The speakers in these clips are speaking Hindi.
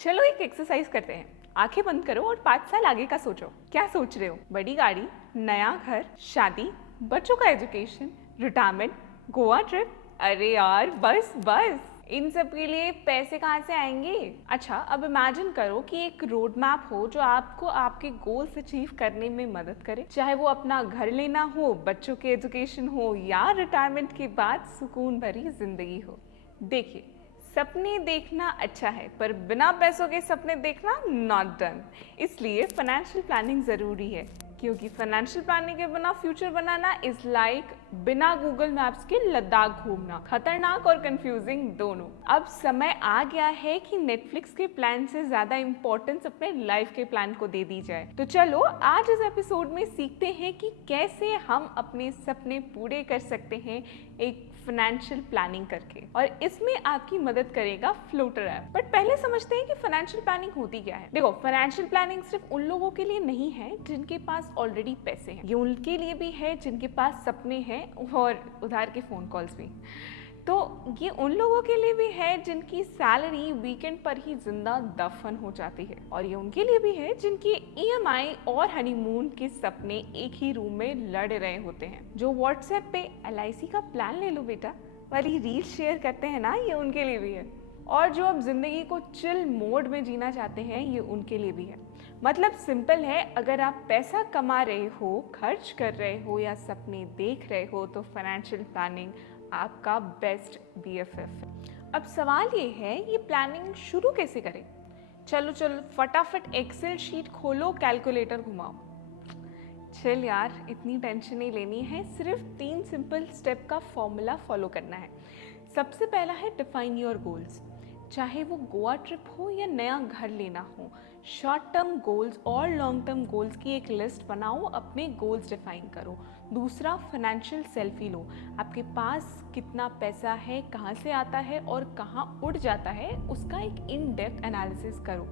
चलो एक एक्सरसाइज करते हैं। आंखें बंद करो और 5 साल आगे का सोचो। क्या सोच रहे हो? बड़ी गाड़ी, नया घर, शादी, बच्चों का एजुकेशन, रिटायरमेंट, गोवा ट्रिप? अरे यार बस बस, इन सब के लिए पैसे कहाँ से आएंगे? अच्छा, अब इमेजिन करो कि एक रोड मैप हो जो आपको आपके गोल्स अचीव करने में मदद करे। चाहे वो अपना घर लेना हो, बच्चों के एजुकेशन हो, या रिटायरमेंट के बाद सुकून भरी जिंदगी हो। देखिए, सपने देखना अच्छा है, पर बिना पैसों के सपने देखना नॉट डन। इसलिए फाइनेंशियल प्लानिंग ज़रूरी है, क्योंकि फाइनेंशियल प्लानिंग के बिना फ्यूचर बनाना इज लाइक बिना गूगल मैप्स के लद्दाख घूमना। खतरनाक और कंफ्यूजिंग दोनों। अब समय आ गया है कि नेटफ्लिक्स के प्लान से ज्यादा इंपॉर्टेंस अपने लाइफ के प्लान को दे दी जाए। तो चलो आज इस एपिसोड में सीखते हैं कि कैसे हम अपने सपने पूरे कर सकते हैं एक फाइनेंशियल प्लानिंग करके, और इसमें आपकी मदद करेगा फ्लोटर ऐप। बट पहले समझते हैं कि फाइनेंशियल प्लानिंग होती क्या है। देखो, फाइनेंशियल प्लानिंग सिर्फ उन लोगों के लिए नहीं है जिनके पास ऑलरेडी पैसे हैं, ये उनके लिए भी है जिनके पास सपने हैं और उधार के फोन कॉल्स भी। तो ये उन लोगों के लिए भी है जिनकी सैलरी वीकेंड पर ही जिंदा दफन हो जाती है, और ये उनके लिए भी है जिनकी ईएमआई और हनीमून के सपने एक ही रूम में लड़ रहे होते हैं। जो व्हाट्सएप पे एलआईसी का प्लान ले लो बेटा वाली रील शेयर करते हैं ना, ये उनके लिए भी है। और जो अब जिंदगी को चिल मोड में जीना चाहते हैं, ये उनके लिए भी है। मतलब सिंपल है, अगर आप पैसा कमा रहे हो, खर्च कर रहे हो या सपने देख रहे हो, तो फाइनेंशियल प्लानिंग आपका बेस्ट BFF है। अब सवाल ये है, ये प्लानिंग शुरू कैसे करें? चलो फटाफट एक्सेल शीट खोलो, कैलकुलेटर घुमाओ। चल यार, इतनी टेंशन नहीं लेनी है, सिर्फ 3 सिंपल स्टेप का फॉर्मूला फॉलो करना है। सबसे पहला है डिफाइन योर गोल्स। चाहे वो गोवा ट्रिप हो या नया घर लेना हो, शॉर्ट टर्म गोल्स और लॉन्ग टर्म गोल्स की एक लिस्ट बनाओ, अपने गोल्स डिफाइन करो। दूसरा, फाइनेंशियल सेल्फी लो। आपके पास कितना पैसा है, कहाँ से आता है और कहाँ उड़ जाता है, उसका एक इन डेप्थ एनालिसिस करो।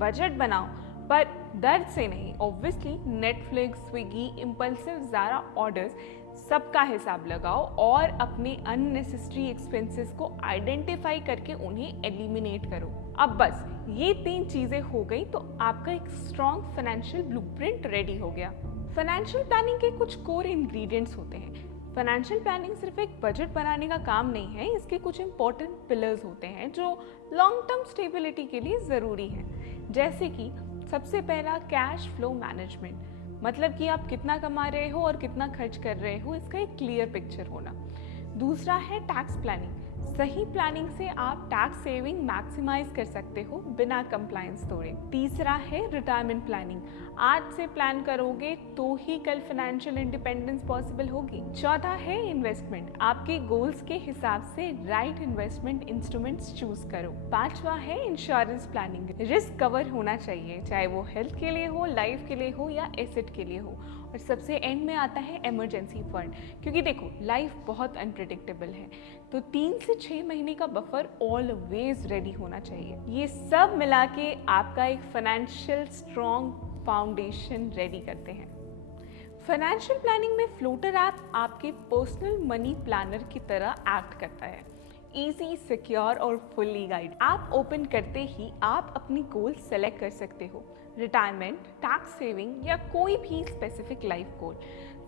बजट बनाओ, पर दर्द से नहीं। Obviously Netflix, Swiggy, impulsive Zara orders, सबका हिसाब लगाओ और अपने अननेसेसरी एक्सपेंसेस को आइडेंटिफाई करके उन्हें एलिमिनेट करो। अब बस ये 3 चीजें हो गई तो आपका एक स्ट्रॉन्ग फाइनेंशियल ब्लूप्रिंट रेडी हो गया। फाइनेंशियल प्लानिंग के कुछ कोर इंग्रेडिएंट्स होते हैं। फाइनेंशियल प्लानिंग सिर्फ एक बजट बनाने का काम नहीं है, इसके कुछ इंपॉर्टेंट पिलर्स होते हैं जो लॉन्ग टर्म स्टेबिलिटी के लिए ज़रूरी हैं। जैसे कि सबसे पहला, कैश फ्लो मैनेजमेंट। मतलब कि आप कितना कमा रहे हो और कितना खर्च कर रहे हो, इसका एक क्लियर पिक्चर होना। दूसरा है टैक्स प्लानिंग। सही प्लानिंग से आप टैक्स सेविंग मैक्सिमाइज कर सकते हो बिना कंप्लायंस तोड़े। तीसरा है रिटायरमेंट प्लानिंग। आज से प्लान करोगे तो ही कल फाइनेंशियल इंडिपेंडेंस पॉसिबल होगी। चौथा है इन्वेस्टमेंट। आपके गोल्स के हिसाब से राइट इन्वेस्टमेंट इंस्ट्रूमेंट्स चूज करो। पांचवा है इंश्योरेंस प्लानिंग। रिस्क कवर होना चाहिए, चाहे वो हेल्थ के लिए हो, लाइफ के लिए हो या एसेट के लिए हो। और सबसे एंड में आता है इमरजेंसी फंड, क्योंकि देखो लाइफ बहुत अनप्रिडिक्टेबल है, तो 3 से 6 महीने का बफर ऑलवेज रेडी होना चाहिए। ये सब मिला के आपका एक फाइनेंशियल स्ट्रॉन्ग फाउंडेशन रेडी करते हैं। फाइनेंशियल प्लानिंग में फ्लोटर ऐप आपके पर्सनल मनी प्लानर की तरह एक्ट करता है। इजी, सिक्योर और फुल्ली गाइड। ऐप ओपन करते ही आप अपनी गोल सेलेक्ट कर सकते हो, रिटायरमेंट, टैक्स सेविंग या कोई भी स्पेसिफिक लाइफ गोल।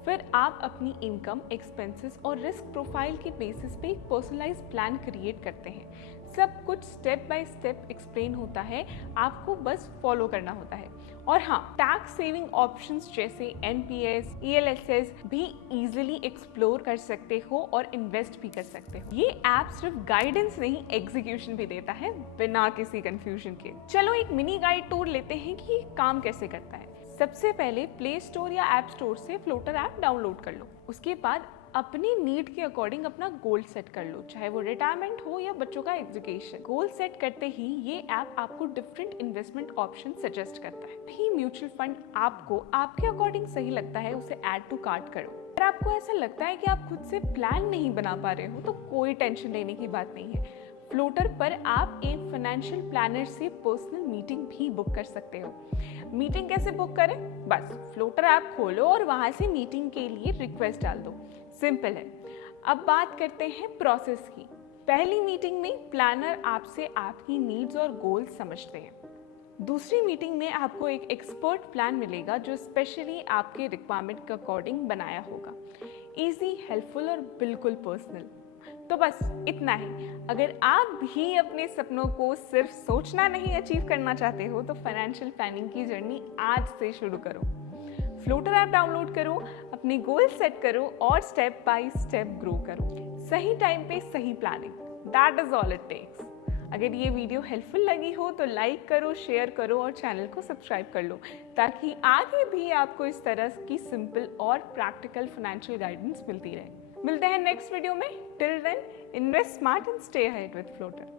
फिर आप अपनी इनकम, एक्सपेंसेस और रिस्क प्रोफाइल के बेसिस पे एक पर्सनलाइज प्लान क्रिएट करते हैं। सब कुछ स्टेप बाय स्टेप एक्सप्लेन होता है, आपको बस फॉलो करना होता है। और हाँ, टैक्स सेविंग ऑप्शंस जैसे NPS, ELSS भी इजीली एक्सप्लोर कर सकते हो और इन्वेस्ट भी कर सकते हो। ये ऐप सिर्फ गाइडेंस नहीं, एग्जीक्यूशन भी देता है बिना किसी कंफ्यूजन के। चलो एक मिनी गाइड टूर लेते हैं कि ये काम कैसे करता है। सबसे पहले प्ले स्टोर या ऐप स्टोर से फ्लोटर ऐप डाउनलोड कर लो। उसके बाद अपनी नीड के अकॉर्डिंग अपना गोल सेट कर लो, चाहे वो रिटायरमेंट हो या बच्चों का एजुकेशन। गोल सेट करते ही ये ऐप आपको डिफरेंट इन्वेस्टमेंट ऑप्शन सजेस्ट करता है। भी म्यूचुअल फंड आपको आपके अकॉर्डिंग सही लगता है, उसे ऐड टू कार्ट करो। अगर आपको ऐसा लगता है कि आप खुद से प्लान नहीं बना पा रहे हो, तो कोई टेंशन लेने की बात नहीं है। फ्लोटर पर आप एक फाइनेंशियल प्लानर से पर्सनल मीटिंग भी बुक कर सकते हो। मीटिंग कैसे बुक करें? बस फ्लोटर ऐप खोलो और वहां से मीटिंग के लिए रिक्वेस्ट डाल दो। सिंपल है। अब बात करते हैं प्रोसेस की। पहली मीटिंग में प्लानर आपसे आपकी नीड्स और गोल्स समझते हैं। दूसरी मीटिंग में आपको एक एक्सपर्ट प्लान मिलेगा जो स्पेशली आपके रिक्वायरमेंट के अकॉर्डिंग बनाया होगा। ईजी, हेल्पफुल और बिल्कुल पर्सनल। तो बस इतना ही। अगर आप भी अपने सपनों को सिर्फ सोचना नहीं अचीव करना चाहते हो तो फाइनेंशियल प्लानिंग की जर्नी आज से शुरू करो। फ्लोटर ऐप डाउनलोड करो, अपने गोल सेट करो और स्टेप बाय स्टेप ग्रो करो। सही टाइम पे सही planning, that is all it takes. अगर ये वीडियो हेल्पफुल लगी हो तो लाइक करो, शेयर करो और चैनल को सब्सक्राइब कर लो ताकि आगे भी आपको इस तरह की सिंपल और प्रैक्टिकल फाइनेंशियल गाइडेंस मिलती रहे। मिलते हैं नेक्स्ट वीडियो में। Till then, invest smart and stay ahead with floater.